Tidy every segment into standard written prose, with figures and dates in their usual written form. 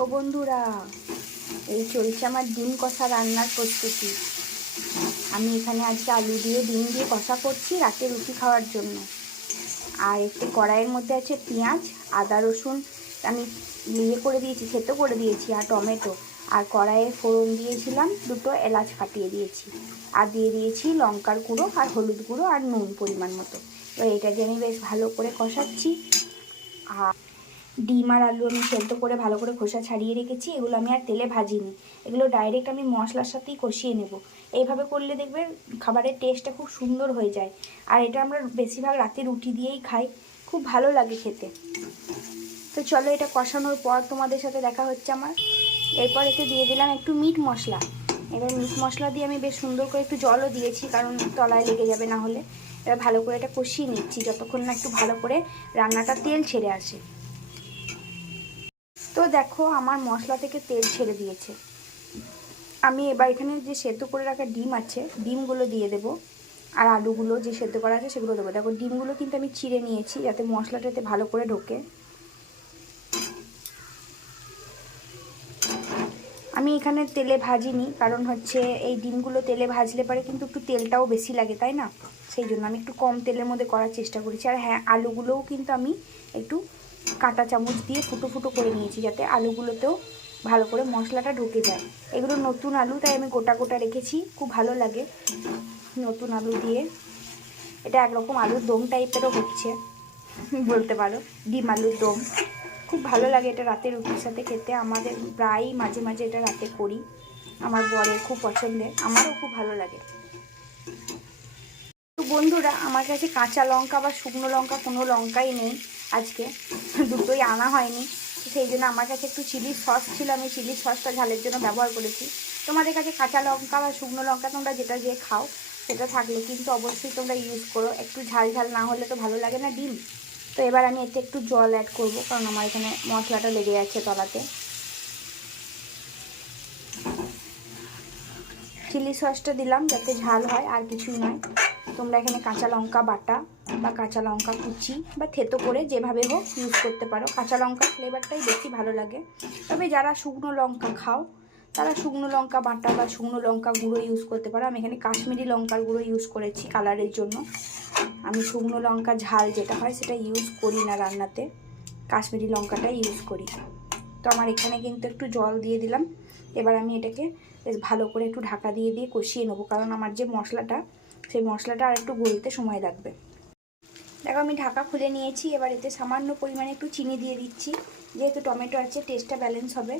দেখো বন্ধুরা, এই চলছে আমার ডিম কষা রান্নার প্রস্তুতি। আমি এখানে আজকে আলু দিয়ে ডিম দিয়ে কষা করছি রাতে রুটি খাওয়ার জন্য। আর একটু কড়াইয়ের মধ্যে আছে পেঁয়াজ, আদা রসুন আমি করে দিয়েছি, থেতো করে দিয়েছি, আর টমেটো। আর কড়াইয়ে ফোড়ন দিয়েছিলাম, দুটো এলাচ ফাটিয়ে দিয়েছি। আর দিয়ে দিয়েছি লঙ্কার গুঁড়ো আর হলুদ গুঁড়ো আর নুন পরিমাণ মতো। এবার এটা দিয়ে আমি বেশ ভালো করে কষাচ্ছি। আর ডিম আর আলু আমি সেদ্ধ করে ভালো করে খোসা ছাড়িয়ে রেখেছি। এগুলো আমি আর তেলে ভাজিনি, এগুলো ডাইরেক্ট আমি মশলার সাথেই কষিয়ে নেব। এইভাবে করলে দেখবে খাবারের টেস্টটা খুব সুন্দর হয়ে যায়। আর এটা আমরা বেশিরভাগ রাতে রুটি দিয়েই খাই, খুব ভালো লাগে খেতে। তো চলো, এটা কষানোর পর তোমাদের সাথে দেখা হচ্ছে আমার। এরপর এতে দিয়ে দিলাম একটু মিট মশলা। এবার মিট মশলা দিয়ে আমি বেশ সুন্দর করে একটু জলও দিয়েছি, কারণ তলায় লেগে যাবে না হলে। এবার ভালো করে এটা কষিয়ে নিচ্ছি যতক্ষণ না একটু ভালো করে রান্নাটা তেল ছেড়ে আসে। তো দেখো, আমার মশলা থেকে তেল ছেড়ে দিয়েছে। আমি এবার এখানে যে সেদ্ধ করে রাখা ডিম আছে, ডিমগুলো দিয়ে দেবো। আর আলুগুলো যে সেদ্ধ করা আছে সেগুলো দেবো। দেখো, ডিমগুলো কিন্তু আমি চিড়ে নিয়েছি যাতে মশলাটাতে ভালো করে ঢোকে। আমি এখানে তেলে ভাজিনি, কারণ হচ্ছে এই ডিমগুলো তেলে ভাজলে পরে কিন্তু একটু তেলটাও বেশি লাগে, তাই না? সেই জন্য আমি একটু কম তেলের মধ্যে করার চেষ্টা করেছি। আর হ্যাঁ, আলুগুলোও কিন্তু আমি একটু কাঁটা চামচ দিয়ে ফুটো ফুটো করে নিয়েছি, যাতে আলুগুলোতেও ভালো করে মশলাটা ঢুকে যায়। এগুলো নতুন আলু, তাই আমি গোটা গোটা রেখেছি, খুব ভালো লাগে নতুন আলু দিয়ে। এটা একরকম আলুর দম টাইপেরও হচ্ছে বলতে পারো, ডিম আলুর দম। খুব ভালো লাগে এটা রাতে রুটির সাথে খেতে। আমাদের প্রায়ই মাঝে মাঝে এটা রাতে করি, আমার বরের খুব পছন্দের, আমারও খুব ভালো লাগে। তো বন্ধুরা, আমার কাছে কাঁচা লঙ্কা বা শুকনো লঙ্কা কোনো লঙ্কাই নেই আজকে, দুটোই আনা হয়নি। সেই জন্য আমার কাছে একটু চিলি সস ছিল, আমি চিলি সসটা ঝালের জন্য ব্যবহার করেছি। তোমাদের কাছে কাঁচা লঙ্কা বা শুকনো লঙ্কা তোমরা যেটা যে খাও সেটা থাকলে কিন্তু অবশ্যই তোমরা ইউজ করো। একটু ঝাল ঝাল না হলে তো ভালো লাগে না ডিম। তো এবার আমি এতে একটু জল অ্যাড করব, কারণ আমার এখানে মশলাটা লেগে যাচ্ছে তলাতে। চিলি সসটা দিলাম যাতে ঝাল হয়, আর কিছুই নয়। তোমরা এখানে কাঁচা লঙ্কা বাটা বা কাঁচা লঙ্কা কুচি বা থেতো করে যেভাবে হোক ইউজ করতে পারো। কাঁচা লঙ্কার ফ্লেভারটাই বেশি ভালো লাগে। তবে যারা শুকনো লঙ্কা খাও তারা শুকনো লঙ্কা বাটা বা শুকনো লঙ্কা গুঁড়ো ইউজ করতে পারো। আমি এখানে কাশ্মীরি লঙ্কার গুঁড়ো ইউজ করেছি কালারের জন্য। আমি শুকনো লঙ্কা ঝাল যেটা হয় সেটা ইউজ করি না রান্নাতে, কাশ্মীরি লঙ্কাটাই ইউজ করি। তো আমার এখানে কিন্তু একটু জল দিয়ে দিলাম। এবার আমি এটাকে বেশ ভালো করে একটু ঢাকা দিয়ে দিয়ে কষিয়ে নেবো, কারণ আমার যে মশলাটা, সেই মশলাটা আর একটু গলতে সময় লাগবে। দেখো, আমি ঢাকা খুলে নিয়েছি। এবার এতে সামান্য পরিমাণে একটু চিনি দিয়ে দিচ্ছি, যেহেতু টমেটো আছে টেস্টটা ব্যালেন্স হবে।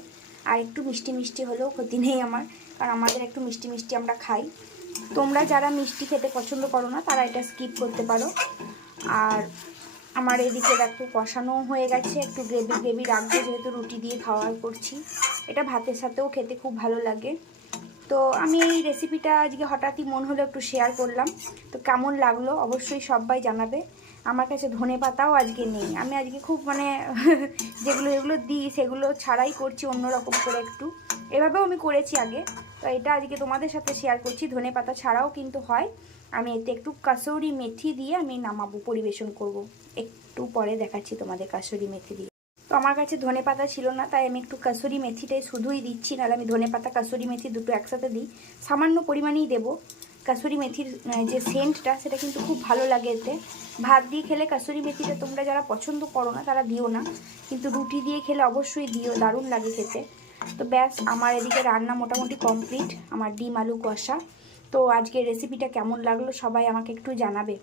আর একটু মিষ্টি মিষ্টি হলেও ক্ষতি নেই আমার, কারণ আমাদের একটু মিষ্টি মিষ্টি আমরা খাই। তোমরা যারা মিষ্টি খেতে পছন্দ করো না তারা এটা স্কিপ করতে পারো। আর আমার এদিকে দেখো কষানো হয়ে গেছে, একটু গ্রেভি গ্রেভি রাখবো যেহেতু রুটি দিয়ে খাওয়া করছি। এটা ভাতের সাথেও খেতে খুব ভালো লাগে। তো আমি এই রেসিপিটা আজকে হঠাৎই মন হলো একটু শেয়ার করলাম। তো কেমন লাগলো অবশ্যই সবাই জানাবে। আমার কাছে ধনেপাতাও আজকে নেই, আমি আজকে খুব যেগুলো দিই সেগুলো ছাড়াই করছি অন্যরকম করে একটু। এভাবেও আমি করেছি আগে, তো এটা আজকে তোমাদের সাথে শেয়ার করছি। ধনেপাতা ছাড়াও কিন্তু হয়। আমি এতে একটু কাসুরি মেথি দিয়ে আমি নামাবো, পরিবেশন করব। একটু পরে দেখাচ্ছি তোমাদের কাসুরি মেথি দিয়ে। তো আমার কাছে ধনেপাতা ছিল না, তাই আমি একটু কাসুরি মেথিটাই শুধুই দিচ্ছি, নাহলে আমি ধনেপাতা কাসুরি মেথি দুটো একসাথে দিই। সামান্য পরিমাণেই দেবো। কাসুরি মেথির যে সেন্টটা সেটা কিন্তু খুব ভালো লাগে এতে। ভাত দিয়ে খেলে কাসুরি মেথিটা তোমরা যারা পছন্দ করো না তারা দিও না, কিন্তু রুটি দিয়ে খেলে অবশ্যই দিও, দারুণ লাগে খেতে। তো ব্যাস, আমার এদিকে রান্না মোটামুটি কমপ্লিট, আমার ডিম আলু কষা। তো আজকের রেসিপিটা কেমন লাগলো সবাই আমাকে একটু জানাবে।